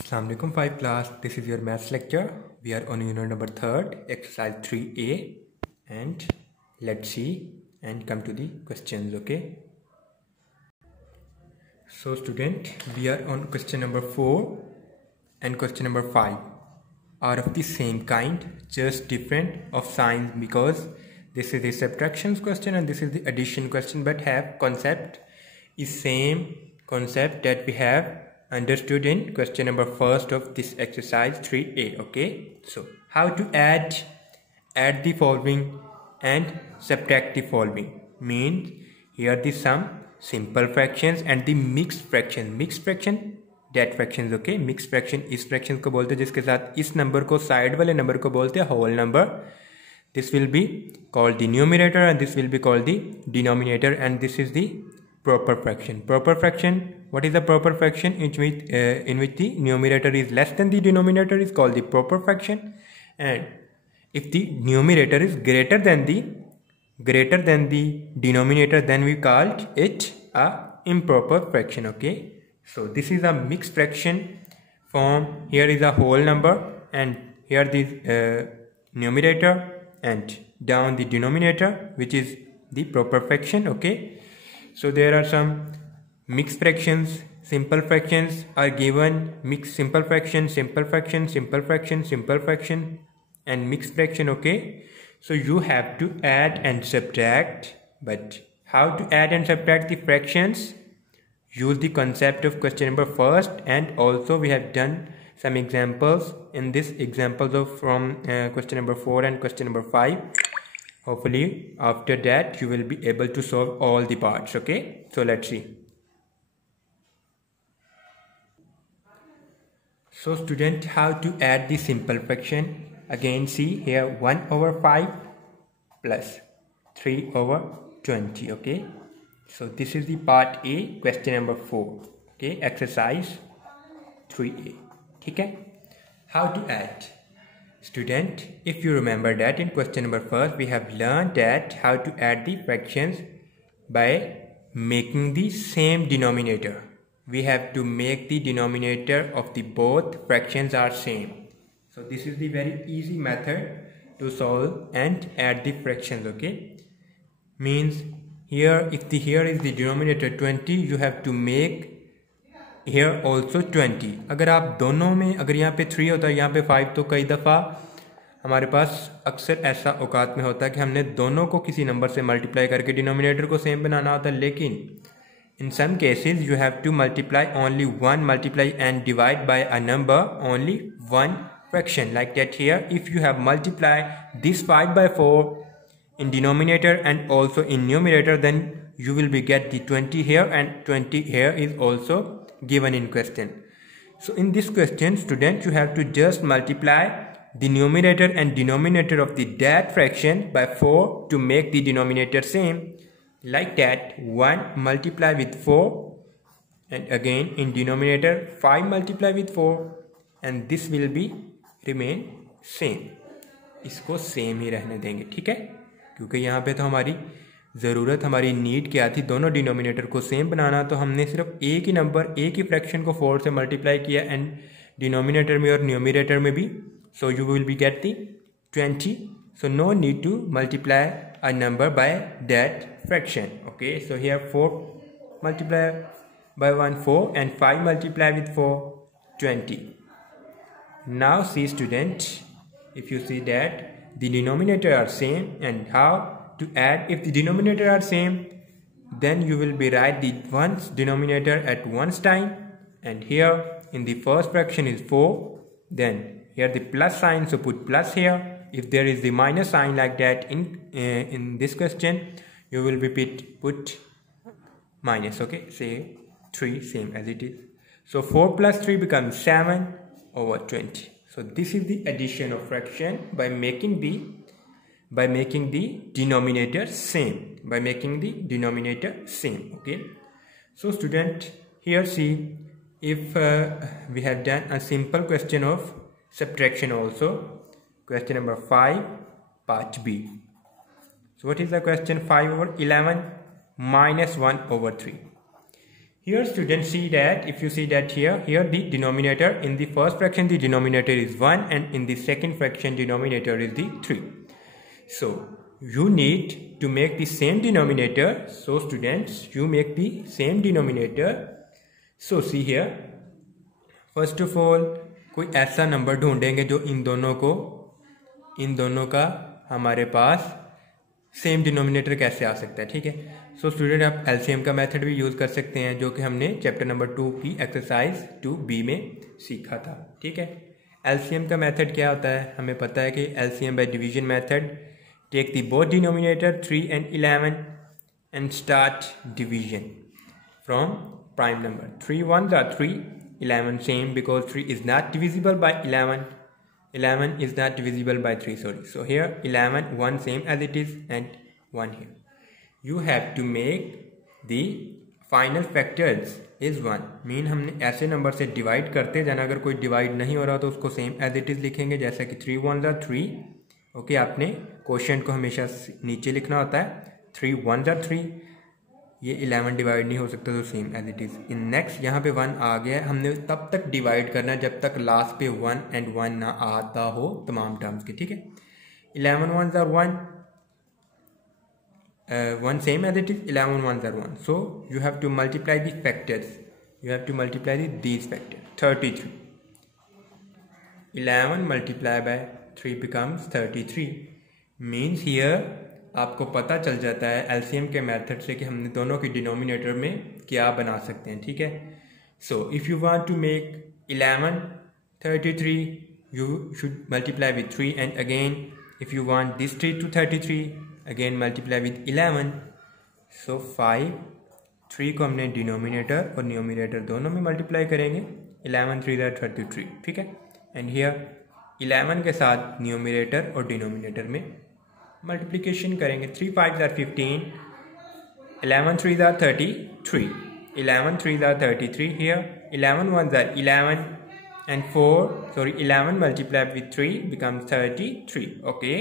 Assalamu alaikum 5 class. This is your maths lecture. We are on unit number 3rd, exercise 3A, and let's see and come to the questions. Okay, so student, we are on question number 4 and question number 5 are of the same kind, just different of signs, because this is the subtractions question and this is the addition question, but have concept is same concept that we have understood in question number 1st of this exercise 3A. Okay, so how to add the following and subtract the following means here the sum, simple fractions and the mixed fraction that fractions. Okay, mix fraction इस fraction को बोलते हैं जिसके साथ इस number को side वाले number को बोलते हैं whole number. This will be called the numerator and this will be called the denominator and this is the proper fraction. Proper fraction, what is the proper fraction? In which the numerator is less than the denominator is called the proper fraction, and if the numerator is greater than the denominator, then we called it a improper fraction. Okay, so this is a mixed fraction form. Here is a whole number and here the numerator and down the denominator, which is the proper fraction. Okay, so there are some mixed fractions, simple fractions are given, mixed simple fraction, simple fraction, simple fraction, simple fraction and mixed fraction. Okay, so you have to add and subtract, but how to add and subtract the fractions? Use the concept of question number 1st, and also we have done some examples in this examples of from question number 4 and question number 5. Hopefully after that you will be able to solve all the parts. Okay, so let's see. So student, how to add the simple fraction? Again, see here 1/5 plus 3/20. Okay, so this is the part A, question number 4. Okay, exercise 3A. Okay, how to add? Student, if you remember that in question number 1st we have learned that how to add the fractions by making the same denominator. We have to make the denominator of the both fractions are same. So this is the very easy method to solve and add the fractions. Okay, means here if the here is the denominator 20, you have to make here also 20. अगर आप दोनों में, अगर यहाँ पे 3 होता है यहाँ पे 5, तो कई दफ़ा हमारे पास अक्सर ऐसा औकात में होता है कि हमने दोनों को किसी नंबर से मल्टीप्लाई करके डिनोमिनेटर को सेम बनाना होता है. लेकिन in some cases you have to multiply only one multiply and divide by a number only one fraction, like that. Here if you have multiplied this 5/4 in denominator and also in numerator, then you will be get the 20 here, and 20 here is also given in question. So in this question, student, you have to just multiply the numerator and denominator of the that fraction by 4 to make the denominator same, like that. 1 multiply with 4 and again in denominator 5 multiply with 4 and this will be remain same. इसको same ही रहने देंगे. ठीक है, क्योंकि यहाँ पे तो हमारी ज़रूरत, हमारी नीड क्या थी, दोनों डिनोमिनेटर को सेम बनाना. तो हमने सिर्फ एक ही नंबर, एक ही फ्रैक्शन को 4 से मल्टीप्लाई किया एंड डिनोमिनेटर में और न्यूमरेटर में भी. So you will be get the 20. So no need to multiply a number by that fraction. Okay, so here 4 multiply by 1 4 and 5 multiply with 4 20. Now see student, if you see that the denominator are same, and how to add? If the denominator are same, then you will be write the one's denominator at one's time, and here in the first fraction is 4, then here the plus sign, so put plus here. If there is the minus sign like that in this question, you will be put minus. Okay, say 3 same as it is. So 4 plus 3 becomes 7/20. So this is the addition of fraction by making the denominator same, Okay, so student, here see if we have done a simple question of subtraction also, question number 5 part B. So what is the question? 5/11 minus 1/3. Here students see that, if you see that here the denominator in the first fraction, the denominator is 1, and in the second fraction denominator is the 3. So you need to make the same denominator. So students, you make the same denominator. So see here, first of all कोई ऐसा number ढूंढेंगे जो इन दोनों का हमारे पास same denominator कैसे आ सकता है, ठीक है। सो स्टूडेंट, आप एलसीएम का मेथड भी यूज़ कर सकते हैं, जो कि हमने चैप्टर नंबर 2 की एक्सरसाइज 2B में सीखा था, ठीक है। एलसीएम का मेथड क्या होता है, हमें पता है कि LCM by division method, take the both denominator 3 and 11 and start division from prime number. 3 1s are 3, 11 same because 3 is not divisible by 11. 11 is not divisible by 3, sorry. So here 11, 1 same as it is, and 1 here. You have to make the final factors is 1. Mean हमने ऐसे number से divide करते जाना, अगर कोई divide नहीं हो रहा तो उसको सेम एज इट इज़ लिखेंगे, जैसा कि 3 1s are 3. ओके, आपने क्वेश्चन को हमेशा नीचे लिखना होता है, 3 1s are 3. ये 11 डिवाइड नहीं हो सकता तो same as it is. In next यहाँ पे 1 आ गया है, हमने तब तक डिवाइड करना है जब तक लास्ट पे 1 and 1 ना आता हो तमाम टर्म्स के, ठीक है। 11 1s are 1, 1 same as it is, 11 1s are 1. So you have to multiply the factors. You have to multiply these factors. 33. 11 multiplied by 3 becomes 33. Means here आपको पता चल जाता है एलसीएम के मेथड से कि हमने दोनों के डिनोमिनेटर में क्या बना सकते हैं, ठीक है। So if you want to make 11 33, you should multiply with 3, and again if you want this 3 to 33, again multiply with 11. So 5, 3 को हमने डिनोमिनेटर और न्यूमिनेटर दोनों में मल्टीप्लाई करेंगे, 11 3 33, ठीक है। एंड हियर 11 के साथ न्यूमिनेटर और डिनोमिनेटर में मल्टीप्लिकेशन करेंगे, 3 5s are 15, 11 3s are 33, 11 3s are 33 here, 11 1s are 11, and 11 multiplied with 3 becomes 33. Okay,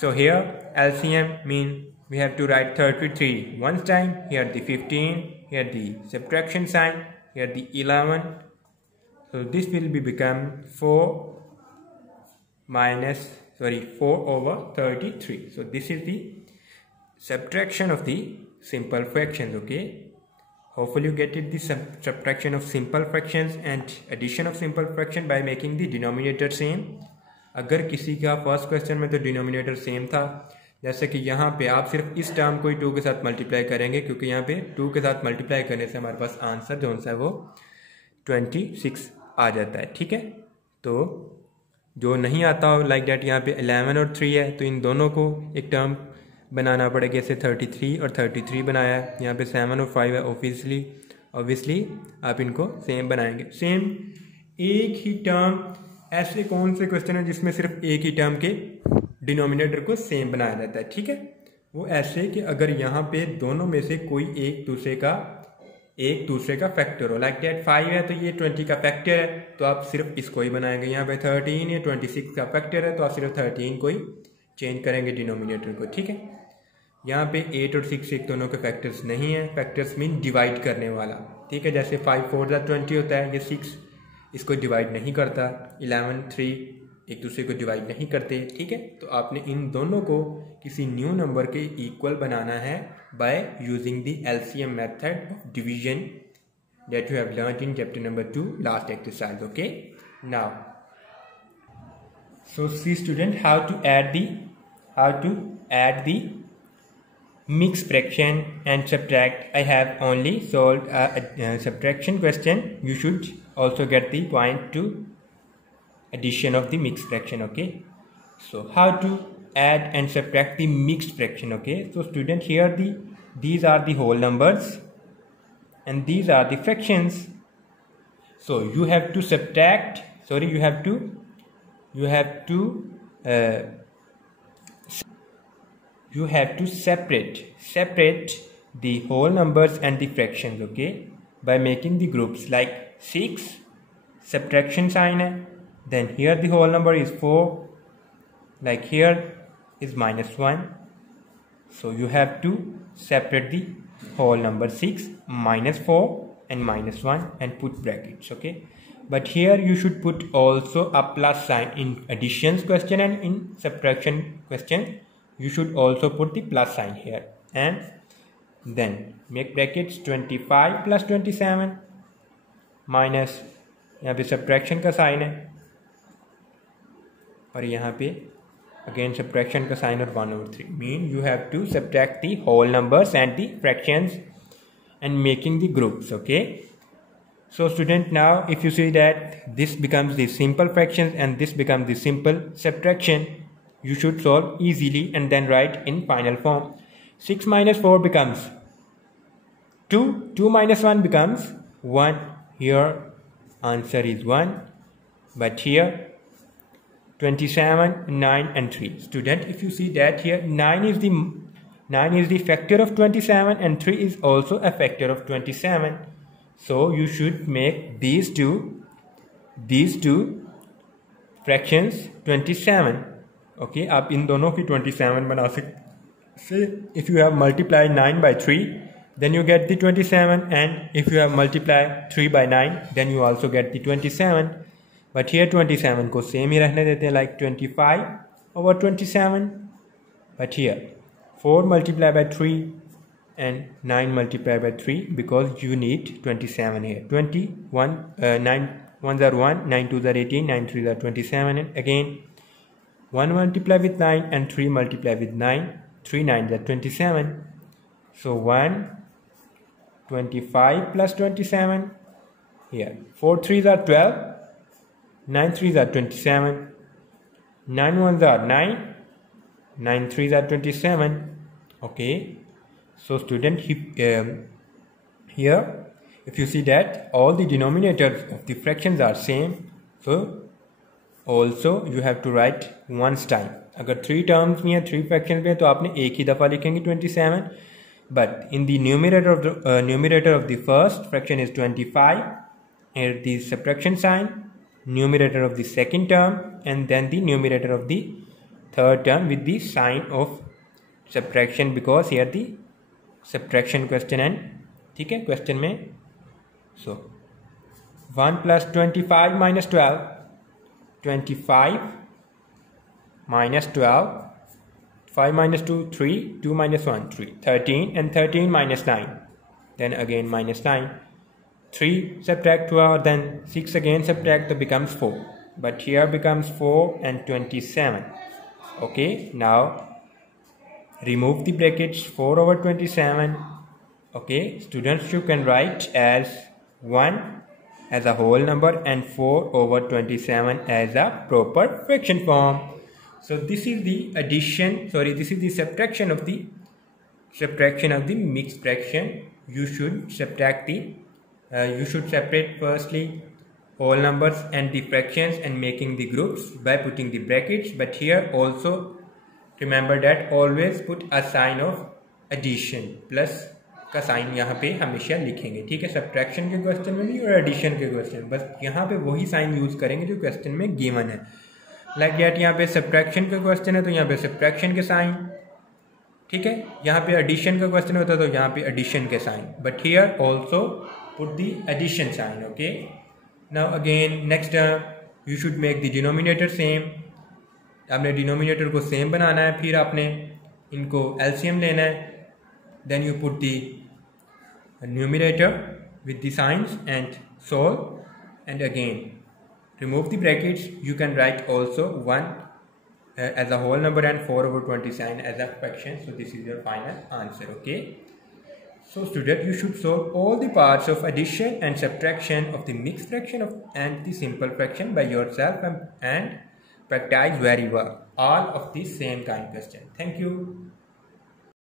so here LCM mean we have to write 33 one time, here the 15, here the subtraction sign, here the 11. So this will become 4 over 33. So this is the subtraction of the simple fractions. Okay, hopefully you get it, the subtraction of simple fractions and addition of simple fraction by making the denominator same. अगर किसी का first question में तो denominator same था, जैसे कि यहाँ पे आप सिर्फ इस टर्म को ही 2 के साथ मल्टीप्लाई करेंगे, क्योंकि यहाँ पे 2 के साथ मल्टीप्लाई करने से हमारे पास आंसर जो सा है वो 26 आ जाता है, ठीक है। तो जो नहीं आता हो लाइक डैट, यहाँ पे 11 और 3 है तो इन दोनों को एक टर्म बनाना पड़ेगा, जैसे 33 और 33 बनाया है, यहाँ पे 7 और 5 है, ऑब्वियसली आप इनको सेम बनाएंगे, सेम एक ही टर्म। ऐसे कौन से क्वेश्चन है जिसमें सिर्फ एक ही टर्म के डिनोमिनेटर को सेम बनाया जाता है, ठीक है। वो ऐसे कि अगर यहाँ पे दोनों में से कोई एक दूसरे का फैक्टर हो, लाइक दैट 5 है तो ये 20 का फैक्टर है तो आप सिर्फ इसको ही बनाएंगे, यहाँ पे 13 या 26 का फैक्टर है तो आप सिर्फ 13 को ही चेंज करेंगे डिनोमिनेटर को, ठीक है। यहाँ पे 8 और 6 एक दोनों के फैक्टर्स नहीं है, फैक्टर्स मीन डिवाइड करने वाला, ठीक है। जैसे 5 4 20 होता है, ये 6 इसको डिवाइड नहीं करता, 11 3 एक दूसरे को डिवाइड नहीं करते, ठीक है। तो आपने इन दोनों को किसी न्यू नंबर के इक्वल बनाना है by using the LCM method of division that you have learned in chapter number 2 last exercise. Okay, now so see student, how to add the mixed fraction and subtract. I have only solved a subtraction question. You should also get the point to addition of the mixed fraction. Okay, so how to add and subtract the mixed fraction. Okay, so students, here these are the whole numbers and these are the fractions. So you have to subtract, sorry, you have to separate the whole numbers and the fractions, okay, by making the groups, like 6 subtraction sign hai, then here the whole number is 4, like here is -1, so you have to separate the whole number 6 minus 4 and minus 1 and put brackets. Okay, but here you should put also a plus sign in additions question, and in subtraction question you should also put the plus sign here, and then make brackets 25 plus 27 minus यहाँ पे subtraction का sign है और यहाँ पे again subtraction का sign और 1/3 mean you have to subtract the whole numbers and the fractions and making the groups. Okay, so student, now if you see that this becomes the simple fractions and this becomes the simple subtraction, you should solve easily and then write in final form. 6 minus 4 becomes 2, 2 minus 1 becomes 1. Here answer is 1, but here 27, 9 and 3. Student, if you see that here 9 is the factor of 27 and 3 is also a factor of 27. So you should make these two fractions 27. Okay, आप इन दोनों की 27 बना सकते. If you have multiplied 9 by 3, then you get the 27, and if you have multiplied 3 by 9, then you also get the 27. But here 27 को same ही रहने देते हैं, like 25 over 27. But here 4 multiplied by 3 and 9 multiplied by 3, because you need 27 here. 21, 9 1s are 1, 9 2s are 18, 9 3s are 27, and again 1 multiplied with 9 and 3 multiplied with 9, 3 9s are 27. So 1 25 plus 27 here. 4 3s are 12, 9 3s are 27, 9 1s are 9, 9 3s are 27. Okay, so student, here if you see that all the denominators of the fractions are same, so also you have to write once time. अगर 3 terms में या 3 fractions में तो आपने एक ही दफ़ा लिखेंगे 27, but in the numerator of the first fraction is 25, and the subtraction sign, numerator of the second term, and then the numerator of the third term with the sign of subtraction, because here the subtraction question. and ठीक है question में, so 1 plus 25 minus 12, 25 minus 12, 5 minus 2 3, 2 minus 1 3, 13, and 13 minus 9, then again minus 9, 3 subtract 12, then 6 again subtract, so becomes 4, but here becomes 4 and 27. Okay, now remove the brackets 4 over 27. Okay, students, you can write as 1 as a whole number and 4 over 27 as a proper fraction form. So this is the this is the subtraction of the mixed fraction. You should subtract you should separate firstly whole numbers and the fractions and making the groups by putting the brackets. But here also remember that always put a sign of addition, plus का sign यहाँ पे हमेशा लिखेंगे. ठीक है, subtraction के question में भी और एडिशन के क्वेश्चन, बस यहाँ पे वही साइन यूज करेंगे जो क्वेश्चन में गिवन है. लाइक दैट यहाँ पे सब्ट्रैक्शन का क्वेश्चन है तो यहाँ पे सब्ट्रैक्शन के साइन. ठीक है, यहाँ पे एडिशन का क्वेश्चन होता है तो यहाँ पे एडिशन के sign. But here also put the addition sign. Okay, now again next you should make the denominator same. आपने डिनोमिनेटर को सेम बनाना है, फिर आपने इनको एलसीएम लेना है. Then you put the numerator with the signs and solve, and again remove the brackets. You can write also 1 as a whole number and 4 over 27 as a fraction. So this is your final answer. Okay, so student, you should solve all the parts of addition and subtraction of the mixed fraction and the simple fraction by yourself and practice very well all of the same kind question. Thank you.